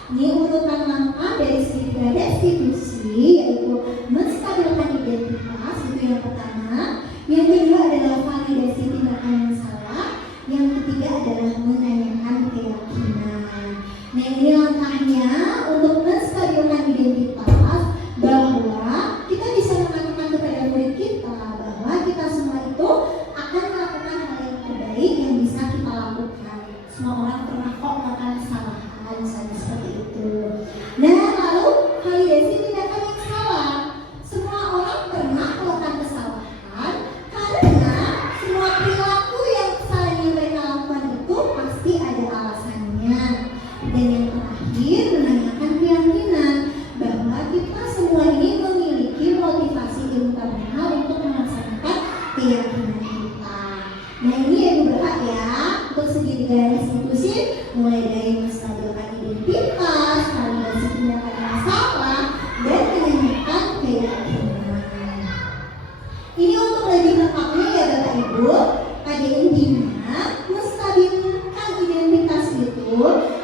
Ini urutan langkah dari segitiga restitusi, yaitu menstabilkan identitas, itu yang pertama. Yang kedua adalah validasi tindakan yang salah. Yang ketiga adalah menanyakan keyakinan. Nah, ini langkahnya untuk menstabilkan identitas, bahwa kita bisa mengatakan kepada murid kita bahwa kita semua itu akan melakukan hal yang terbaik yang bisa kita lakukan. Semua orang pernah kok melakukan kesalahan, misalnya seperti itu. Nah, lalu validasi tindakan yang salah. Semua orang pernah melakukan kesalahan, karena semua perilaku yang kesalahan yang mereka lakukan itu pasti ada alasannya. Dan yang terakhir, menanyakan keyakinan bahwa kita semua ini memiliki motivasi internal untuk melaksanakan keyakinan kita. Nah, ini ya Ibu Bapak ya, untuk segitiga restitusi, mulai dari menstabilkan identitas, validasi tindakan yang salah, dan menanyakan keyakinan. Ini untuk lebih lengkapnya ya Bapak Ibu, pada intinya menstabilkan identitas itu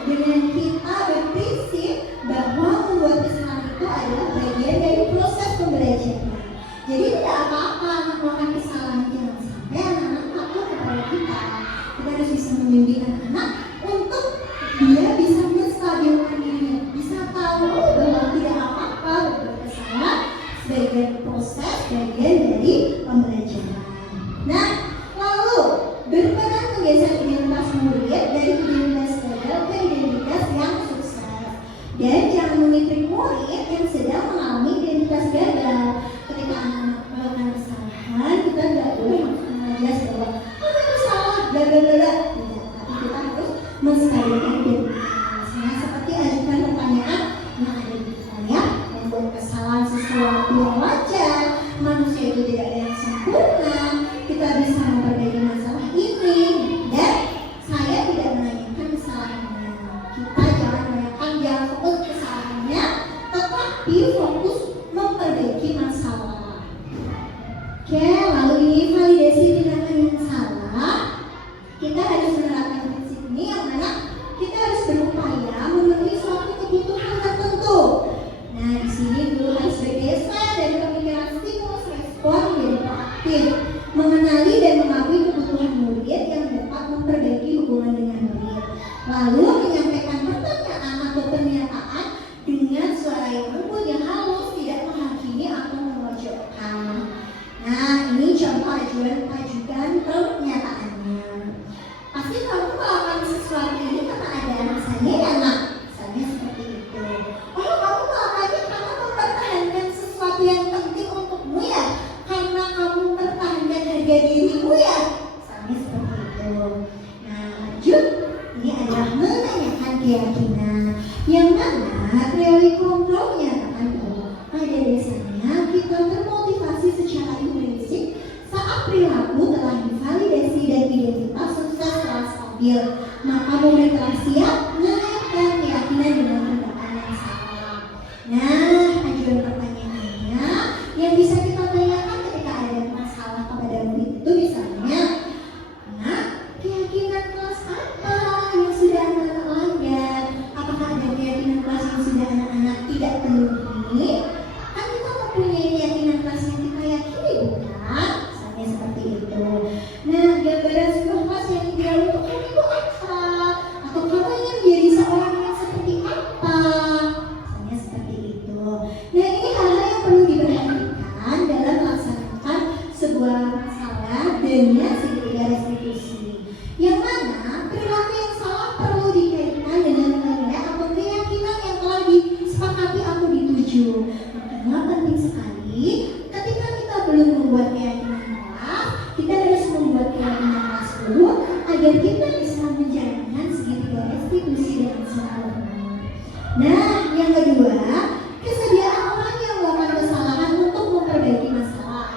dengan kita berprinsip bahwa membuat kesalahan itu adalah bagian dari proses pembelajaran. Jadi tidak apa-apa anak melakukan kesalahan, jangan sampai anak-anak takut kepada kita. Kita harus bisa membimbing anak-anak untuk dia bisa menstabilkan dirinya, bisa tahu bahwa tidak apa-apa berbuat kesalahan, sebagai proses bagian dari pembelajaran. Nah, lalu berperan menggeser identitas murid dari identitas gagal ke identitas yang sukses. Dan jangan mengikuti murid yang sedang mengalami identitas gagal. Ketika anak melakukan kesalahan, kita tidak boleh langsung menjelas bahwa kamu itu salah, bla bla bla. Tidak, tapi kita harus menstabilkan identitas. Nah, seperti ajukan pertanyaan yang ada di saya, membuat kesalahan sesuatu yang wajar. Manusia itu tidak ada yang sempurna. Kita bisa memperbaiki masalah ini, dan saya tidak menanyakan kesalahannya. Kita jangan menanyakan, jangan fokus kesalahannya, tetapi fokus memperbaiki masalah. Oke, lalu ini validasi tindakan yang salah. Kita harus menerapkan prinsip ini, yang mana kita harus berupaya memenuhi suatu kebutuhan tertentu. Nah, di sini dulu harus bergeser dari pemikiran stimulus respon menjadi proaktif, mengenali dan mengakui kebutuhan murid yang dapat memperbaiki hubungan dengan murid. Lalu menyampaikan pertanyaan atau pernyataan dengan suara yang lembut, yang halus, tidak menghakimi atau memojokkan. Nah, ini contoh ajukan pernyataannya. Pasti kamu melakukan sesuatu ini karena ada alasannya ya nak? Misalnya seperti itu. Oh, kamu melakukannya karena mempertahankan sesuatu yang penting untukmu ya? Karena kamu mempertahankan harga dirimu ya? Misalnya seperti itu. Nah, lanjut. Ini adalah menanyakan keyakinan, yang mana teori kontrol menyatakan bahwa pada dasarnya kita termotivasi secara intrinsik saat perilaku telah divalidasi dan identitas sukses telah stabil. Maka murid telah siap menanyakan keyakinan dengan tindakan yang salah. Nah, ajuan pertanyaannya yang bisa kita tanyakan ketika ada masalah kepada murid itu misalnya, nah, keyakinan kelas apa yang sudah anak-anak langgar? Apakah ada keyakinan kelas yang sudah anak maju. Makanya penting sekali ketika kita belum membuat keyakinan kelas, kita harus membuat keyakinan kelas dulu agar kita bisa menjalankan segitiga restitusi dengan sempurna. Nah, yang kedua, kesediaan orang yang melakukan kesalahan untuk memperbaiki masalah.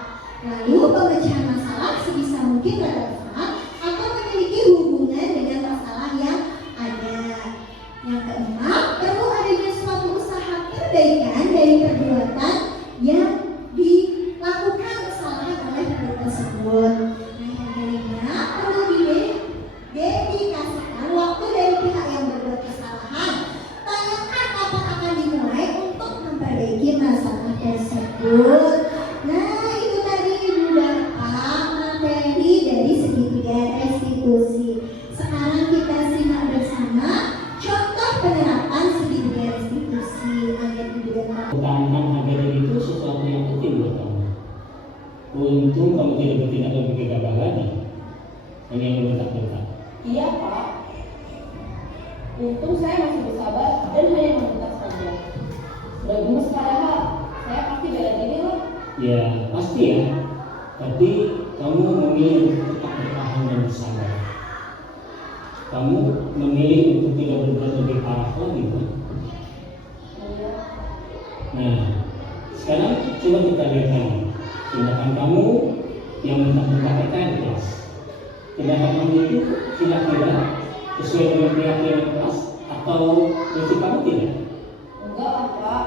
Lalu pemecahan masalah sebisa mungkin relevan atau memiliki hubungan dengan masalah yang ada. Yang keempat, perlu adanya suatu usaha perbaikan dari perbuatan yang dilakukan kesalahan oleh pihak tersebut. Nah, yang kelima, perlu dedikasikan waktu dari pihak yang berbuat kesalahan. Tanyakan kapan akan dimulai untuk memperbaiki masalah tersebut. Nah, itu tadi Ibu Bapak materi dari segitiga restitusi. Sekarang kita simak bersama contoh penerapan segitiga restitusi agar Ibu Bapak. Pertahankan harga diri itu sesuatu yang penting buat kamu. Untung kamu tidak bertindak lebih gegabah lagi, hanya membentak-bentak. Iya Pak. Untung saya masih bersabar dan hanya membentak saja. Sudah gemes padahal, saya pasti bela diri loh. Ya pasti ya, tapi kamu memilih untuk tetap bertahan dan bersabar. Kamu memilih untuk tidak berbuat lebih parah lagi kan? Iya. Nah, sekarang coba kita lihat lagi tindakan kamu yang bentak-bentak kita di kelas. Tindakan kamu itu kira-kira sesuai dengan keyakinan kelas atau prinsip kamu tidak? Enggak lah Pak.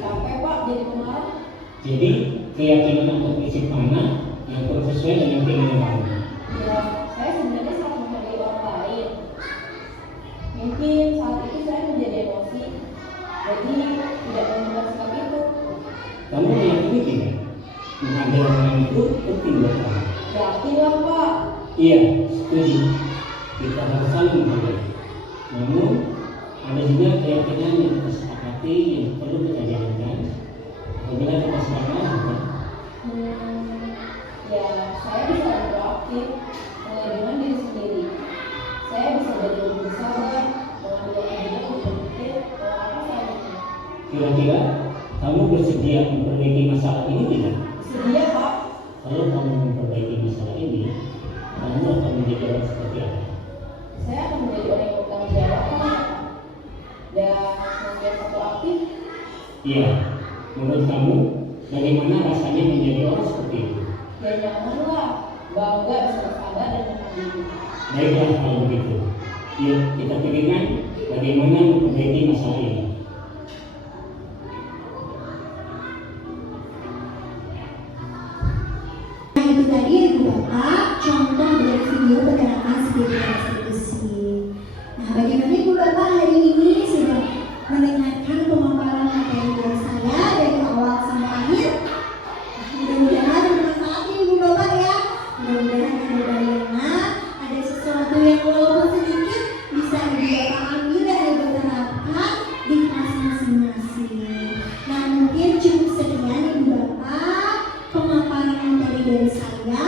Sampai Pak jadi pemarah. Jadi keyakinan atau prinsip mana yang kurang sesuai dengan keinginan kamu? Ya, saya sebenarnya sangat menghargai orang lain. Mungkin saat itu saya menjadi emosi, jadi tidak membuat sikap itu. Kamu meyakini tidak? Menghargai orang lain itu penting buat kamu. Yakin lah Pak. Iya, setuju. Kita harus saling menghargai. Namun ada juga keyakinan yang kita sepakati yang perlu kita jalankan. Apabila kita sepakat, bukan? Ya, saya bisa proaktif mengajukan diri sendiri. Saya bisa jadi lebih bersabar, mengambil kebijakan untuk berpikir apa selanjutnya. Kira-kira kamu bersedia memperbaiki masalah ini tidak? Sedia Pak. Kalau kamu memperbaiki masalah ini, kamu akan menjadi orang seperti apa? Saya akan menjadi orang yang bertanggung jawab Pak. Dan senantiasa proaktif. Iya, menurut kamu bagaimana rasanya menjadi orang seperti itu? Dan nyaman lah, bangga bisa bersabar dan mengambil. Baiklah kalau begitu. Yuk kita pikirkan bagaimana memperbaiki masalah ini. Nah, itu tadi Ibu Bapak contoh dari video penerapan segitiga restitusi. Nah, bagaimana Ibu Bapak hari ini sudah mendengarkan pemaparan materi dari saya dari awal sampai akhir? Mudah-mudahan bermanfaat ya Ibu Bapak ya. Mudah-mudahan ada bayangan, ada sesuatu yang walaupun sedikit bisa Ibu Bapak ambil dan Ibu terapkan di kelas masing-masing. Nah, mungkin cukup sekian Ibu Bapak pemaparan materi dari saya.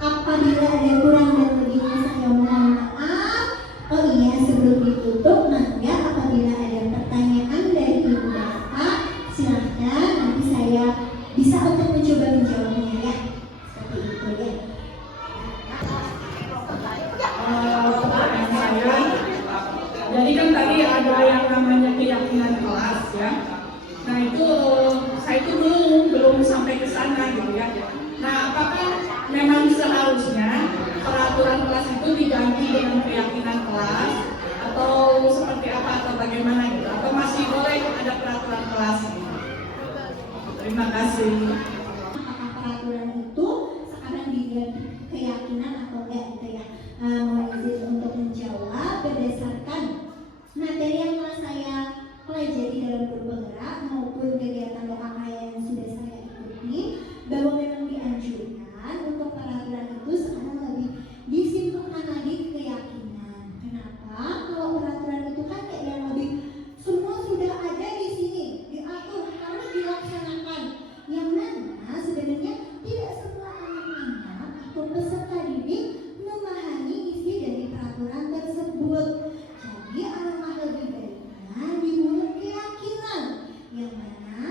Apabila ada kurang dan lebihnya saya mohon maaf. Oh iya, sebelum ditutup, maka apabila ada pertanyaan dari Ibu Bapak, silahkan nanti saya bisa untuk mencoba menjawabnya ya. Seperti itu ya. Jadi kan tadi ada yang namanya keyakinan kelas ya. Nah itu saya itu belum sampai ke sana gitu ya. Nah apakah memang seharusnya peraturan kelas itu diganti dengan keyakinan kelas atau seperti apa atau bagaimana gitu? Atau masih boleh ada peraturan kelas? Terima kasih. Apakah peraturan itu sekarang diganti keyakinan atau enggak gitu ya? Mohon izin untuk menjawab berdasarkan materi yang telah saya pelajari dalam bergerak maupun kegiatan lokal yang sudah saya ikuti, bahwa memang dianjurkan untuk peraturan itu sekarang lebih disimpulkan lagi ke keyakinan. Kenapa? Kalau peraturan itu kan kayak yang lebih semua sudah ada di sini, diatur harus dilaksanakan. Yang mana sebenarnya tidak semua anak-anak atau peserta didik memahami isi dari peraturan tersebut. Jadi alangkah lebih baiknya dibuat keyakinan yang mana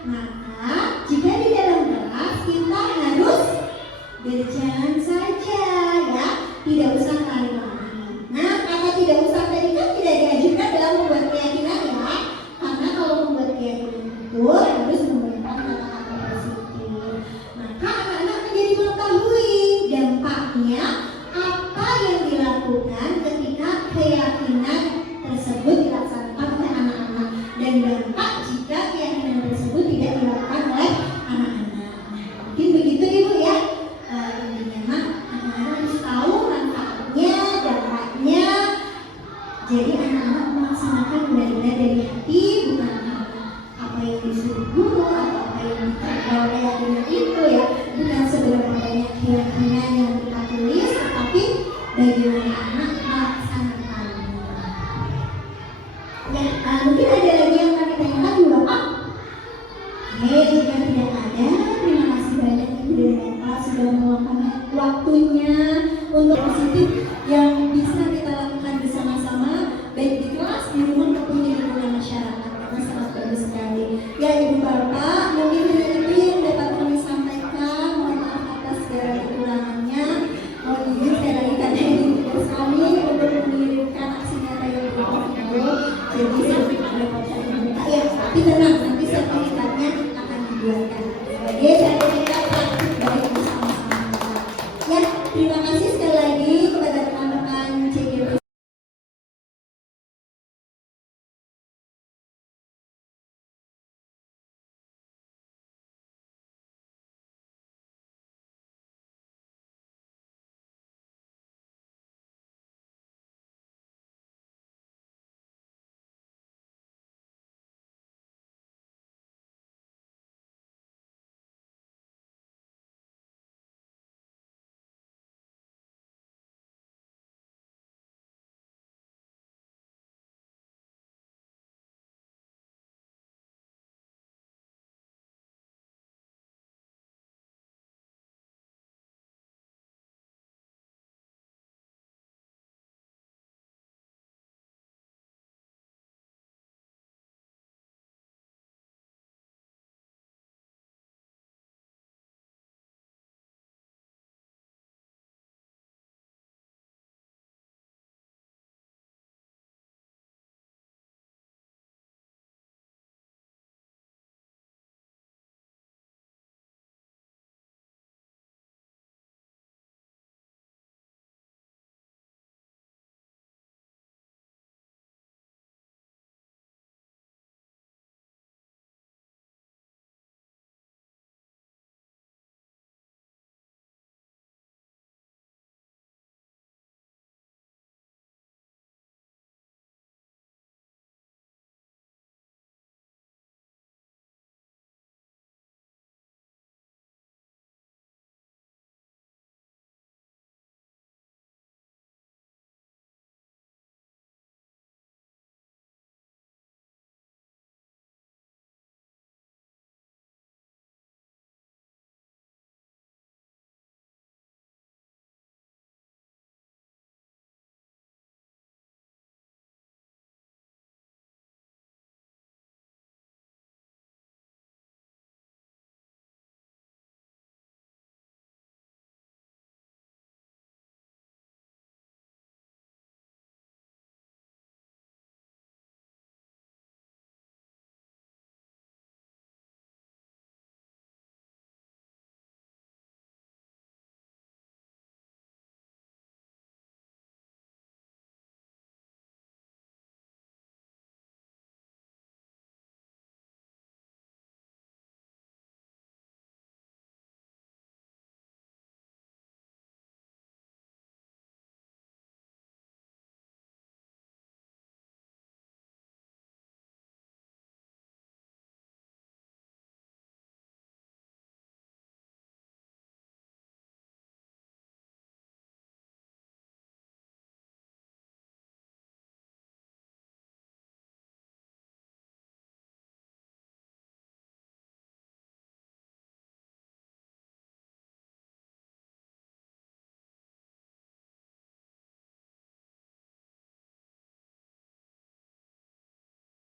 Maka jika di dalam kelas kita harus berjalan saja ya, tidak usah lari-lari. Nah, kata tidak usah tadi kan tidak diajukan dalam membuat keyakinan ya, karena kalau membuat keyakinan itu harus menggunakan kata-kata positif. Maka anak-anak menjadi mengetahui dampaknya apa yang dilakukan ketika keyakinan tersebut dilaksanakan oleh anak-anak, dan dampak jika keyakinan tersebut tidak dilakukan oleh anak-anak. Mungkin begitu Ibu ya. Intinya anak-anak harus tahu manfaatnya, dampaknya. Jadi anak-anak melaksanakan benar-benar dari hati, bukan karena apa yang disuruh guru atau apa yang dikatakan keyakinan itu ya, bukan seberapa banyak keyakinan yang kita tulis, tetapi bagaimana anak melaksanakannya. Ya, mungkin ada lagi yang kami tanyakan Bu Bapak? Jika tidak ada, terima kasih banyak Ibu dan Bapak sudah meluangkan waktunya untuk positif yang bisa kita lakukan bersama-sama, baik di kelas, di rumah maupun di lingkungan masyarakat. Karena sangat bagus sekali. Ya Ibu Bapak, mungkin hanya itu yang dapat kami sampaikan. Mohon maaf atas segala kekurangannya. Mohon izin sekali lagi karena ini tugas kami untuk mengirimkan aksi nyata yang video. Jadi saya repot saya minta ya, tapi tenang, nanti sertifikatnya akan dibuatkan. Sebagai saya